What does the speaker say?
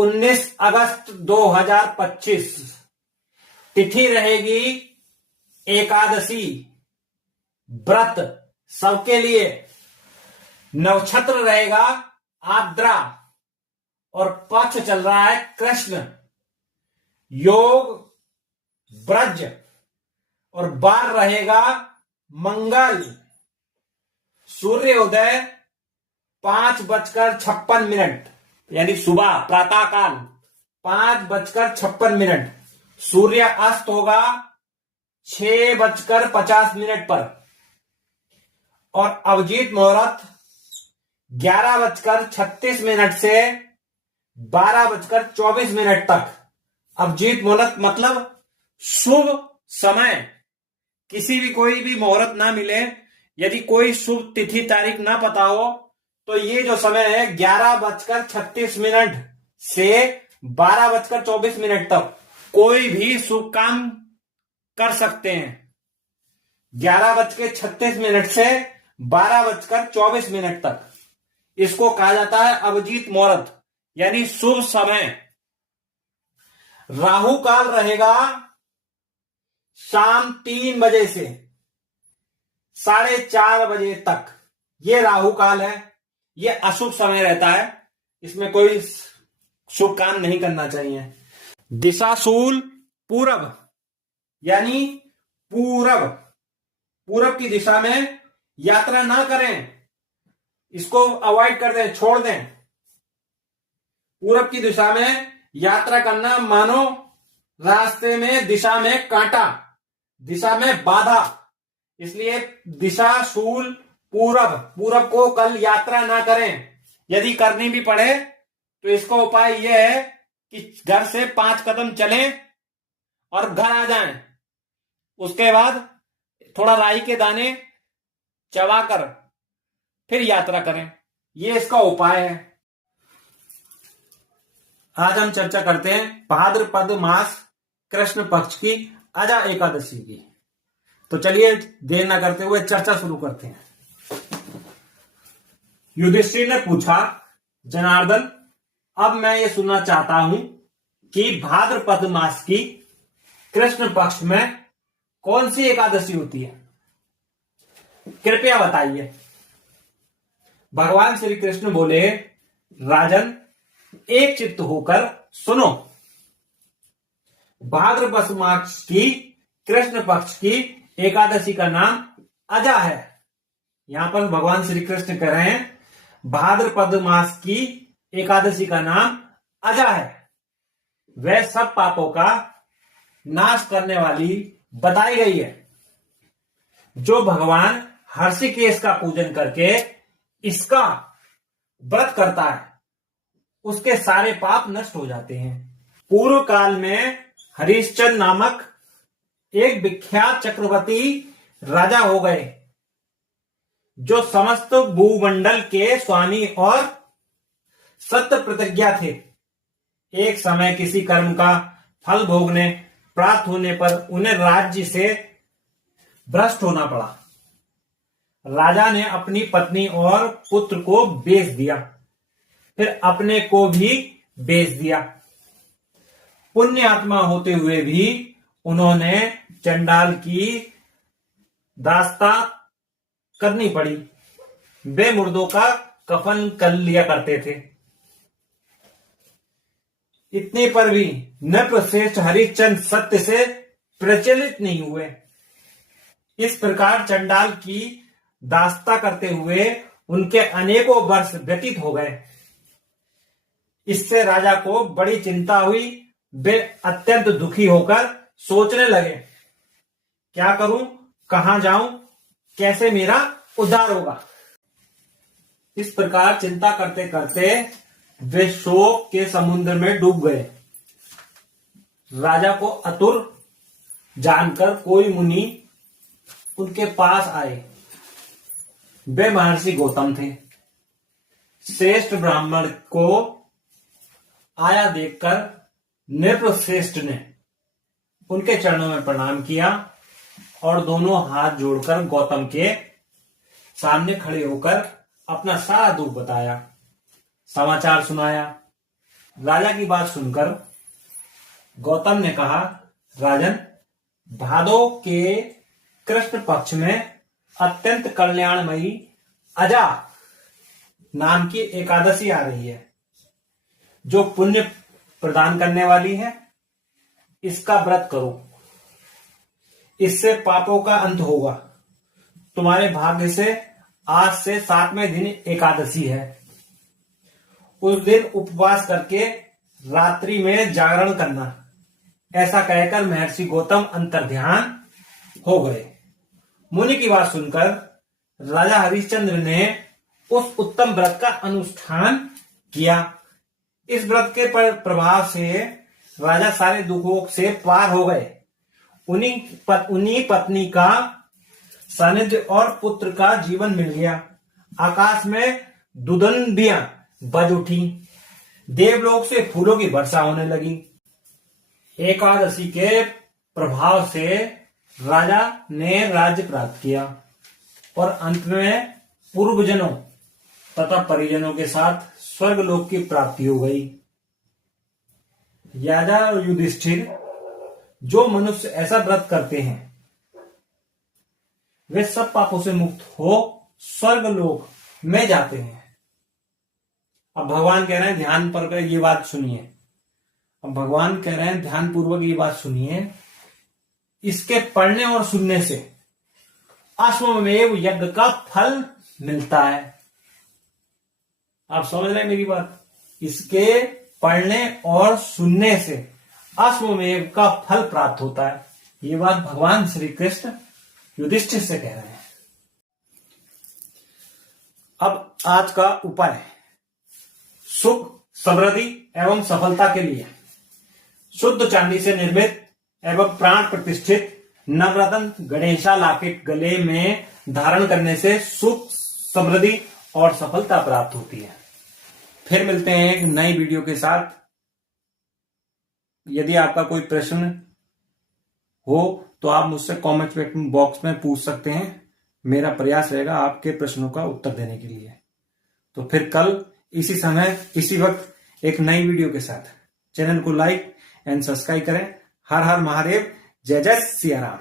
19 अगस्त 2025 तिथि रहेगी एकादशी व्रत सबके लिए। नक्षत्र रहेगा आद्रा और पक्ष चल रहा है कृष्ण। योग ब्रज और बार रहेगा मंगल। सूर्योदय 5:56 यानी सुबह प्रातःकाल 5:56। सूर्य अस्त होगा 6:50 पर और अभिजीत मुहूर्त 11:36 से 12:24 तक। अभिजीत मुहूर्त मतलब शुभ समय। किसी भी कोई भी मुहूर्त ना मिले, यदि कोई शुभ तिथि तारीख ना पता हो, तो ये जो समय है 11:36 से 12:24 तक कोई भी शुभ काम कर सकते हैं। 11:36 से 12:24 तक इसको कहा जाता है अभिजीत मुहूर्त यानी शुभ समय। राहु काल रहेगा शाम 3 बजे से 4:30 बजे तक। ये राहु काल है, ये अशुभ समय रहता है, इसमें कोई शुभ काम नहीं करना चाहिए। दिशाशूल पूरब यानी पूरब की दिशा में यात्रा ना करें, इसको अवॉइड कर दें, छोड़ दें। पूरब की दिशा में यात्रा करना मानो रास्ते में दिशा में कांटा, दिशा में बाधा। इसलिए दिशाशूल पूरब को कल यात्रा ना करें। यदि करनी भी पड़े तो इसका उपाय यह है कि घर से 5 कदम चलें और घर आ जाएं। उसके बाद थोड़ा राई के दाने चबाकर फिर यात्रा करें। ये इसका उपाय है। आज हम चर्चा करते हैं भाद्रपद मास कृष्ण पक्ष की अजा एकादशी की। तो चलिए देर न करते हुए चर्चा शुरू करते हैं। युधिष्ठिर ने पूछा, जनार्दन, अब मैं ये सुनना चाहता हूं कि भाद्रपद मास की कृष्ण पक्ष में कौन सी एकादशी होती है, कृपया बताइए। भगवान श्री कृष्ण बोले, राजन, एक चित्त होकर सुनो। भाद्रपद मास की कृष्ण पक्ष की एकादशी का नाम अजा है। यहां पर भगवान श्री कृष्ण कह रहे हैं भाद्रपद मास की एकादशी का नाम अजा है। वह सब पापों का नाश करने वाली बताई गई है। जो भगवान हर्षिकेश का पूजन करके इसका व्रत करता है उसके सारे पाप नष्ट हो जाते हैं। पूर्व काल में हरिश्चंद्र नामक एक विख्यात चक्रवर्ती राजा हो गए, जो समस्त भूमंडल के स्वामी और सत्य प्रतिज्ञा थे। एक समय किसी कर्म का फल भोगने प्राप्त होने पर उन्हें राज्य से भ्रष्ट होना पड़ा। राजा ने अपनी पत्नी और पुत्र को बेच दिया, फिर अपने को भी बेच दिया। पुण्य आत्मा होते हुए भी उन्होंने चंडाल की दास्ता करनी पड़ी। वे मुर्दों का कफन कर लिया करते थे। इतने पर भी नृपश्रेष्ठ हरिश्चंद्र सत्य से प्रचलित नहीं हुए। इस प्रकार चंडाल की दास्ता करते हुए उनके अनेकों वर्ष व्यतीत हो गए। इससे राजा को बड़ी चिंता हुई। वे अत्यंत दुखी होकर सोचने लगे, क्या करूं, कहां जाऊं, कैसे मेरा उद्धार होगा। इस प्रकार चिंता करते करते वे शोक के समुद्र में डूब गए। राजा को आतुर जानकर कोई मुनि उनके पास आए। वे महर्षि गौतम थे। श्रेष्ठ ब्राह्मण को आया देखकर नृपश्रेष्ठ ने उनके चरणों में प्रणाम किया और दोनों हाथ जोड़कर गौतम के सामने खड़े होकर अपना सारा दुख बताया, समाचार सुनाया। राजा की बात सुनकर गौतम ने कहा, राजन, भादो के कृष्ण पक्ष में अत्यंत कल्याणमयी अजा नाम की एकादशी आ रही है, जो पुण्य प्रदान करने वाली है। इसका व्रत करो, इससे पापों का अंत होगा। तुम्हारे भाग्य से आज से 7वें दिन एकादशी है। उस दिन उपवास करके रात्रि में जागरण करना। ऐसा कहकर महर्षि गौतम अंतर्ध्यान हो गए। मुनि की बात सुनकर राजा हरिश्चंद्र ने उस उत्तम व्रत का अनुष्ठान किया। इस व्रत के प्रभाव से राजा सारे दुखों से पार हो गए। उन्हीं पत्नी का सानिध्य और पुत्र का जीवन मिल गया। आकाश में दुदुंबियां बज उठी। देवलोक से फूलों की वर्षा होने लगी। एकादशी के प्रभाव से राजा ने राज्य प्राप्त किया और अंत में पूर्वजनों तथा परिजनों के साथ स्वर्गलोक की प्राप्ति हो गई। राजा और युधिष्ठिर, जो मनुष्य ऐसा व्रत करते हैं वे सब पापों से मुक्त हो स्वर्गलोक में जाते हैं। अब भगवान कह रहे हैं ध्यान पर ये बात सुनिए। अब भगवान कह रहे हैं ध्यान पूर्वक ये बात सुनिए। इसके पढ़ने और सुनने से अश्वमेव यज्ञ का फल मिलता है। आप समझ रहे हैं मेरी बात? इसके पढ़ने और सुनने से अश्वमेव का फल प्राप्त होता है। ये बात भगवान श्री कृष्ण युधिष्ठिर से कह रहे हैं। अब आज का उपाय, सुख, समृद्धि एवं सफलता के लिए शुद्ध चांदी से निर्मित एवं प्राण प्रतिष्ठित नवरत्न गणेशा लॉकेट गले में धारण करने से सुख, समृद्धि और सफलता प्राप्त होती है। फिर मिलते हैं एक नई वीडियो के साथ। यदि आपका कोई प्रश्न हो तो आप मुझसे कमेंट बॉक्स में पूछ सकते हैं। मेरा प्रयास रहेगा आपके प्रश्नों का उत्तर देने के लिए। तो फिर कल इसी समय इसी वक्त एक नई वीडियो के साथ चैनल को लाइक एंड सब्सक्राइब करें। हर हर महादेव। जय जय सिया राम।